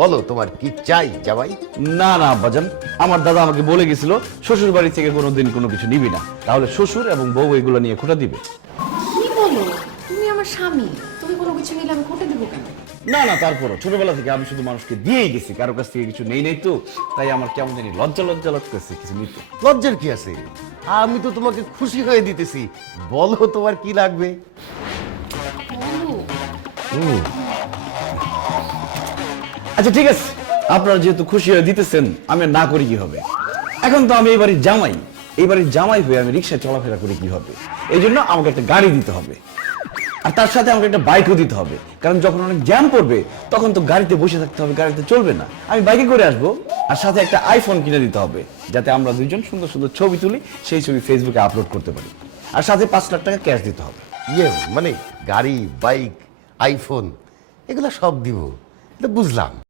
বলো তোমার কি চাই জামাই? না না আব্বাজান, আমার দাদা আমাকে বলে গেছিল শ্বশুর বাড়ি থেকে কোনোদিন কোনো কিছু নিবি না, তাহলে শ্বশুর এবং বউ এগুলো নিয়ে খোটা দিবে। কি বলো? তুমি আমার স্বামী, তুমি কোনো কিছু নিলে আমি কোটে দেবো কেন? না না, তারপরও ছোটবেলা থেকে আমি শুধু মানুষকে দিয়েই গেছি, কারো কাছ থেকে কিছু নেই নেই তো, তাই আমার কেমন জানি লজ্জা লজ্জা লাগতেছে কিছু নিতে। লজ্জার কি আছে? আমি তো তোমাকে খুশি হয়ে দিতেছি। বলো তোমার কি লাগবে? বলো। আচ্ছা ঠিক আছে, আপনারা যেহেতু খুশি হয়ে দিতেছেন, আমি আর না করি কি হবে? এখন তো আমি এই বাড়ির জামাই, এই বাড়ির জামাই হয়ে আমি রিক্সায় চলাফেরা করি কি হবে? এই জন্য আমাকে একটা গাড়ি দিতে হবে, আর তার সাথে আমাকে একটা বাইকও দিতে হবে, কারণ যখন অনেক জ্যাম পড়বে তখন তো গাড়িতে বসে থাকতে হবে, গাড়িতে চলবে না। আমি বাইকে করে আসবো, আর সাথে একটা আইফোন কিনে দিতে হবে, যাতে আমরা দুইজন সুন্দর সুন্দর ছবি তুলি, সেই ছবি ফেসবুকে আপলোড করতে পারি। আর সাথে 5 লাখ টাকা ক্যাশ দিতে হবে। মানে গাড়ি, বাইক, আইফোন এগুলো সব দিব, এটা বুঝলাম।